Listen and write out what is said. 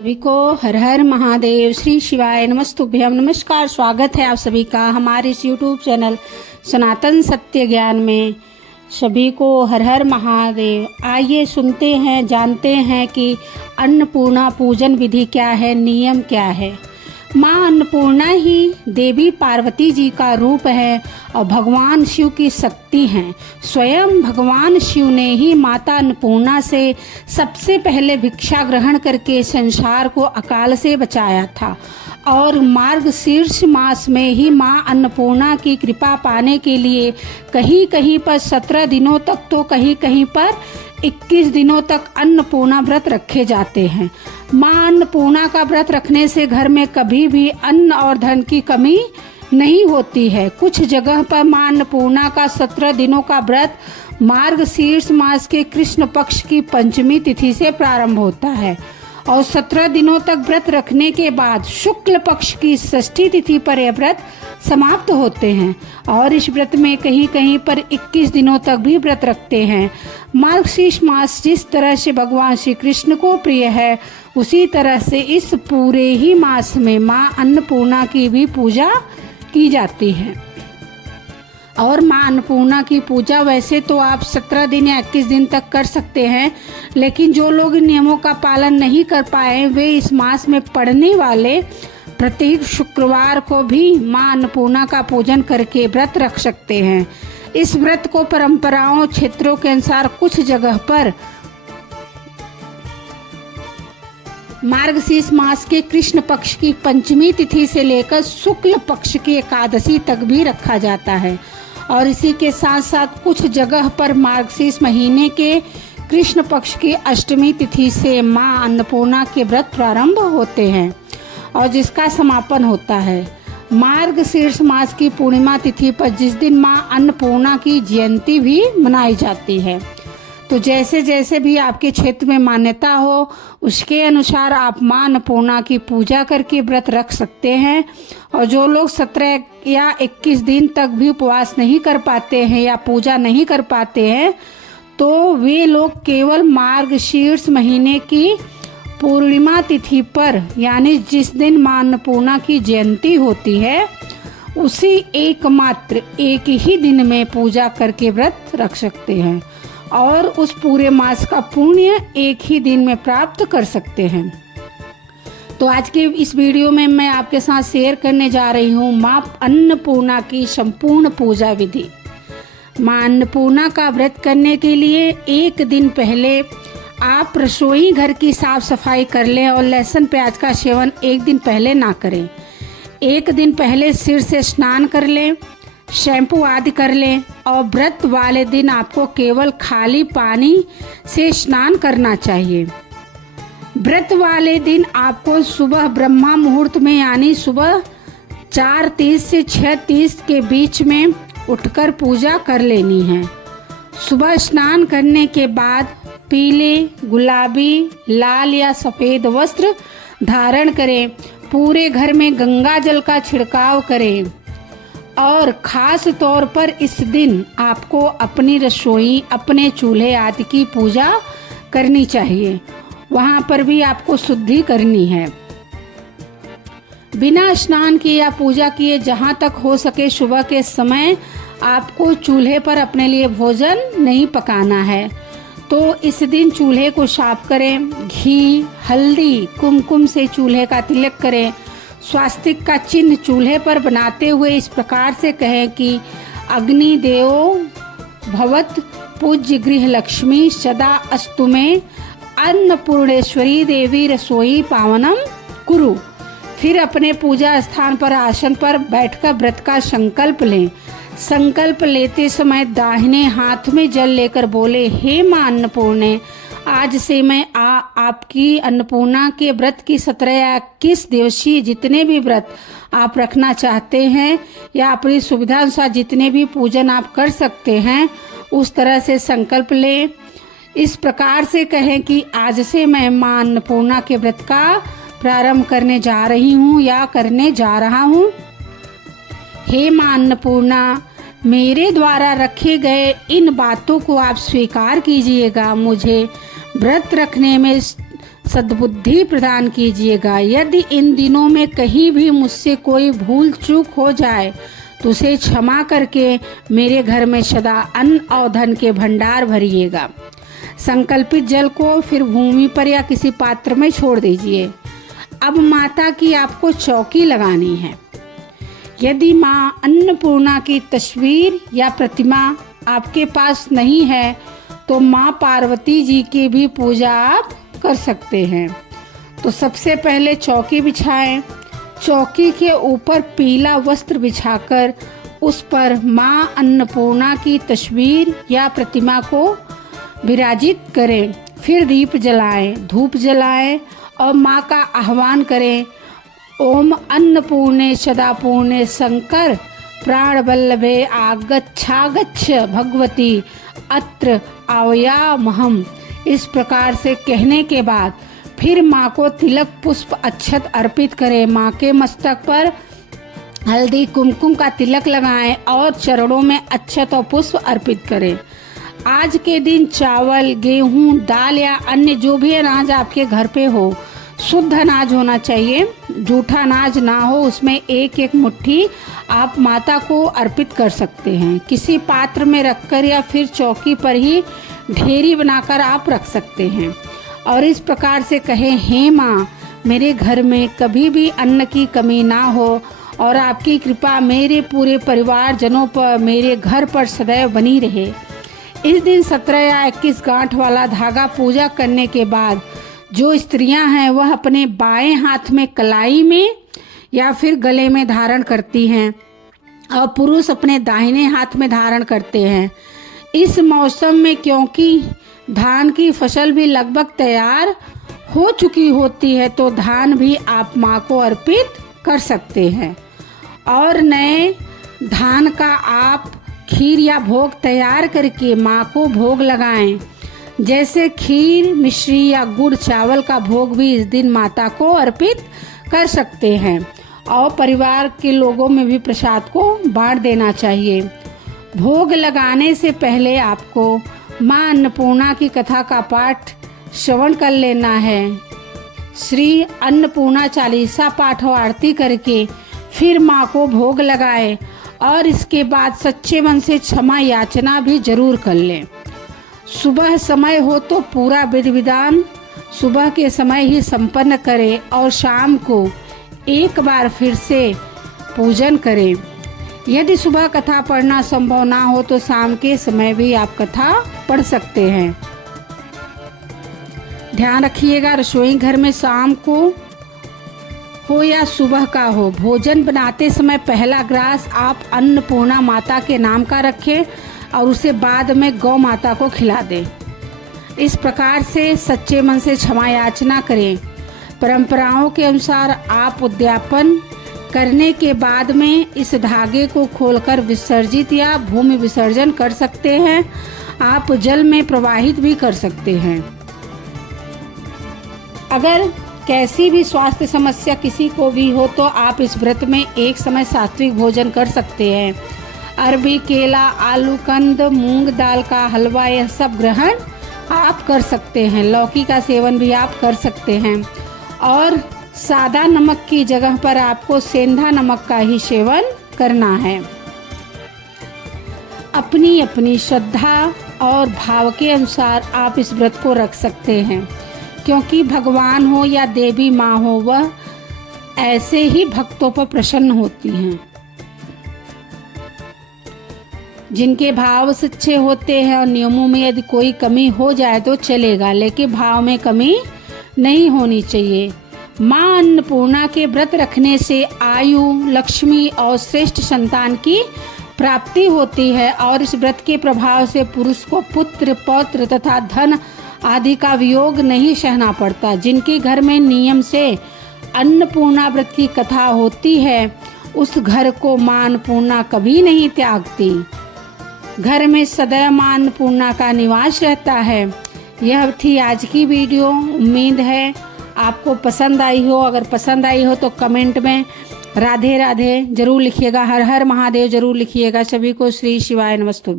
सभी को हर हर महादेव, श्री शिवाय नमस्तुभ्यम। नमस्कार, स्वागत है आप सभी का हमारे इस यूट्यूब चैनल सनातन सत्य ज्ञान में। सभी को हर हर महादेव। आइए सुनते हैं, जानते हैं कि अन्नपूर्णा पूजन विधि क्या है, नियम क्या है। माँ अन्नपूर्णा ही देवी पार्वती जी का रूप है और भगवान शिव की शक्ति हैं। स्वयं भगवान शिव ने ही माता अन्नपूर्णा से सबसे पहले भिक्षा ग्रहण करके संसार को अकाल से बचाया था और मार्गशीर्ष मास में ही माँ अन्नपूर्णा की कृपा पाने के लिए कहीं कहीं पर 17 दिनों तक तो कहीं कहीं पर 21 दिनों तक अन्नपूर्णा व्रत रखे जाते हैं। माँ अन्नपूर्णा का व्रत रखने से घर में कभी भी अन्न और धन की कमी नहीं होती है। कुछ जगह पर माँ अन्नपूर्णा का 17 दिनों का व्रत मार्गशीर्ष मास के कृष्ण पक्ष की पंचमी तिथि से प्रारंभ होता है और 17 दिनों तक व्रत रखने के बाद शुक्ल पक्ष की षष्ठी तिथि पर यह व्रत समाप्त होते हैं और इस व्रत में कहीं कहीं पर 21 दिनों तक भी व्रत रखते हैं। मार्गशीर्ष मास जिस तरह से भगवान श्री कृष्ण को प्रिय है, उसी तरह से इस पूरे ही मास में माँ अन्नपूर्णा की भी पूजा की जाती है। और माँ अन्नपूर्णा की पूजा वैसे तो आप 17 दिन या 21 दिन तक कर सकते हैं, लेकिन जो लोग नियमों का पालन नहीं कर पाए वे इस मास में पड़ने वाले प्रत्येक शुक्रवार को भी माँ अन्नपूर्णा का पूजन करके व्रत रख सकते हैं। इस व्रत को परंपराओं क्षेत्रों के अनुसार कुछ जगह पर मार्गशीर्ष मास के कृष्ण पक्ष की पंचमी तिथि से लेकर शुक्ल पक्ष की एकादशी तक भी रखा जाता है और इसी के साथ साथ कुछ जगह पर मार्गशीर्ष महीने के कृष्ण पक्ष की अष्टमी तिथि से माँ अन्नपूर्णा के व्रत प्रारंभ होते हैं और जिसका समापन होता है मार्गशीर्ष मास की पूर्णिमा तिथि पर, जिस दिन माँ अन्नपूर्णा की जयंती भी मनाई जाती है। तो जैसे जैसे भी आपके क्षेत्र में मान्यता हो उसके अनुसार आप माँ अन्नपूर्णा की पूजा करके व्रत रख सकते हैं। और जो लोग 17 या 21 दिन तक भी उपवास नहीं कर पाते हैं या पूजा नहीं कर पाते हैं, तो वे लोग केवल मार्गशीर्ष महीने की पूर्णिमा तिथि पर, यानी जिस दिन माँ अन्नपूर्णा की जयंती होती है, उसी एकमात्र एक ही दिन में पूजा करके व्रत रख सकते हैं और उस पूरे मास का पुण्य एक ही दिन में प्राप्त कर सकते हैं। तो आज के इस वीडियो में मैं आपके साथ शेयर करने जा रही हूँ माँ अन्नपूर्णा की संपूर्ण पूजा विधि। माँ अन्नपूर्णा का व्रत करने के लिए एक दिन पहले आप रसोई घर की साफ सफाई कर लें और लहसुन प्याज का सेवन एक दिन पहले ना करें। एक दिन पहले सिर से स्नान कर लें, शैम्पू आदि कर लें और व्रत वाले दिन आपको केवल खाली पानी से स्नान करना चाहिए। व्रत वाले दिन आपको सुबह ब्रह्मा मुहूर्त में, यानी सुबह 4:30 से 6:30 के बीच में उठकर पूजा कर लेनी है। सुबह स्नान करने के बाद पीले, गुलाबी, लाल या सफ़ेद वस्त्र धारण करें। पूरे घर में गंगा जल का छिड़काव करें और खास तौर पर इस दिन आपको अपनी रसोई, अपने चूल्हे आदि की पूजा करनी चाहिए। वहाँ पर भी आपको शुद्धि करनी है। बिना स्नान किए या पूजा किए जहाँ तक हो सके सुबह के समय आपको चूल्हे पर अपने लिए भोजन नहीं पकाना है। तो इस दिन चूल्हे को साफ करें, घी, हल्दी, कुमकुम से चूल्हे का तिलक करें। स्वास्तिक का चिन्ह चूल्हे पर बनाते हुए इस प्रकार से कहें कि अग्नि देवो भवत पूज्य गृह लक्ष्मी सदा अस्तु में अन्नपूर्णेश्वरी देवी रसोई पावनम कुरु। फिर अपने पूजा स्थान पर आसन पर बैठकर व्रत का संकल्प लें। संकल्प लेते समय दाहिने हाथ में जल लेकर बोले, हे माँ अन्नपूर्णे, आज से मैं आपकी अन्नपूर्णा के व्रत की 17 या 21 दिवसीय जितने भी व्रत आप रखना चाहते हैं या अपनी सुविधा अनुसार जितने भी पूजन आप कर सकते हैं, उस तरह से संकल्प लें। इस प्रकार से कहें कि आज से मैं माँ अन्नपूर्णा के व्रत का प्रारंभ करने जा रही हूँ या करने जा रहा हूँ। हे माँ अन्नपूर्णा, मेरे द्वारा रखे गए इन बातों को आप स्वीकार कीजिएगा। मुझे व्रत रखने में सद्बुद्धि प्रदान कीजिएगा। यदि इन दिनों में कहीं भी मुझसे कोई भूल चूक हो जाए तो उसे क्षमा करके मेरे घर में सदा अन्न और धन के भंडार भरिएगा। संकल्पित जल को फिर भूमि पर या किसी पात्र में छोड़ दीजिए। अब माता की आपको चौकी लगानी है। यदि माँ अन्नपूर्णा की तस्वीर या प्रतिमा आपके पास नहीं है तो माँ पार्वती जी की भी पूजा आप कर सकते हैं। तो सबसे पहले चौकी बिछाएं। चौकी के ऊपर पीला वस्त्र बिछाकर उस पर माँ अन्नपूर्णा की तस्वीर या प्रतिमा को विराजित करें। फिर दीप जलाएं, धूप जलाएं और माँ का आह्वान करें। ओम अन्नपूर्णे सदापूर्णे शंकर प्राण वल्लभे आगच्छागच्छ भगवती अत्र आवयामहम्। इस प्रकार से कहने के बाद फिर माँ को तिलक पुष्प अक्षत अर्पित करें। माँ के मस्तक पर हल्दी कुमकुम का तिलक लगाएं और चरणों में अक्षत और पुष्प अर्पित करें। आज के दिन चावल, गेहूं, दाल या अन्य जो भी अनाज आपके घर पे हो, शुद्ध अनाज होना चाहिए, जूठा अनाज ना हो। उसमें एक एक मुट्ठी आप माता को अर्पित कर सकते हैं। किसी पात्र में रखकर या फिर चौकी पर ही ढेरी बनाकर आप रख सकते हैं और इस प्रकार से कहें, हे माँ, मेरे घर में कभी भी अन्न की कमी ना हो और आपकी कृपा मेरे पूरे परिवार जनों पर, मेरे घर पर सदैव बनी रहे। इस दिन 17 या 21 गांठ वाला धागा पूजा करने के बाद जो स्त्रियां हैं वह अपने बाएं हाथ में कलाई में या फिर गले में धारण करती हैं और पुरुष अपने दाहिने हाथ में धारण करते हैं। इस मौसम में क्योंकि धान की फसल भी लगभग तैयार हो चुकी होती है तो धान भी आप माँ को अर्पित कर सकते हैं और नए धान का आप खीर या भोग तैयार करके माँ को भोग लगाएं। जैसे खीर, मिश्री या गुड़ चावल का भोग भी इस दिन माता को अर्पित कर सकते हैं और परिवार के लोगों में भी प्रसाद को बांट देना चाहिए। भोग लगाने से पहले आपको माँ अन्नपूर्णा की कथा का पाठ श्रवण कर लेना है। श्री अन्नपूर्णा चालीसा पाठ और आरती करके फिर माँ को भोग लगाएं और इसके बाद सच्चे मन से क्षमा याचना भी जरूर कर लें। सुबह समय हो तो पूरा विधि विधान सुबह के समय ही संपन्न करें और शाम को एक बार फिर से पूजन करें। यदि सुबह कथा पढ़ना संभव ना हो तो शाम के समय भी आप कथा पढ़ सकते हैं। ध्यान रखिएगा, रसोई घर में शाम को हो या सुबह का हो, भोजन बनाते समय पहला ग्रास आप अन्नपूर्णा माता के नाम का रखें और उसे बाद में गौ माता को खिला दें। इस प्रकार से सच्चे मन से क्षमा याचना करें। परंपराओं के अनुसार आप उद्यापन करने के बाद में इस धागे को खोलकर विसर्जित या भूमि विसर्जन कर सकते हैं। आप जल में प्रवाहित भी कर सकते हैं। अगर कैसी भी स्वास्थ्य समस्या किसी को भी हो तो आप इस व्रत में एक समय सात्विक भोजन कर सकते हैं। अरबी, केला, आलू, कंद, मूंग दाल का हलवा यह सब ग्रहण आप कर सकते हैं। लौकी का सेवन भी आप कर सकते हैं और सादा नमक की जगह पर आपको सेंधा नमक का ही सेवन करना है। अपनी अपनी श्रद्धा और भाव के अनुसार आप इस व्रत को रख सकते हैं, क्योंकि भगवान हो या देवी माँ हो, वह ऐसे ही भक्तों पर प्रसन्न होती हैं। जिनके भाव सच्चे होते हैं और नियमों में यदि कोई कमी हो जाए तो चलेगा, लेकिन भाव में कमी नहीं होनी चाहिए। माँ अन्नपूर्णा के व्रत रखने से आयु, लक्ष्मी और श्रेष्ठ संतान की प्राप्ति होती है और इस व्रत के प्रभाव से पुरुष को पुत्र, पौत्र तथा धन आदि का वियोग नहीं सहना पड़ता। जिनके घर में नियम से अन्नपूर्णा व्रत की कथा होती है उस घर को माँ अन्नपूर्णा कभी नहीं त्यागती। घर में सदैव माँ अन्नपूर्णा का निवास रहता है। यह थी आज की वीडियो। उम्मीद है आपको पसंद आई हो। अगर पसंद आई हो तो कमेंट में राधे राधे जरूर लिखिएगा, हर हर महादेव जरूर लिखिएगा। सभी को श्री शिवाय नमस्तुभ्यं।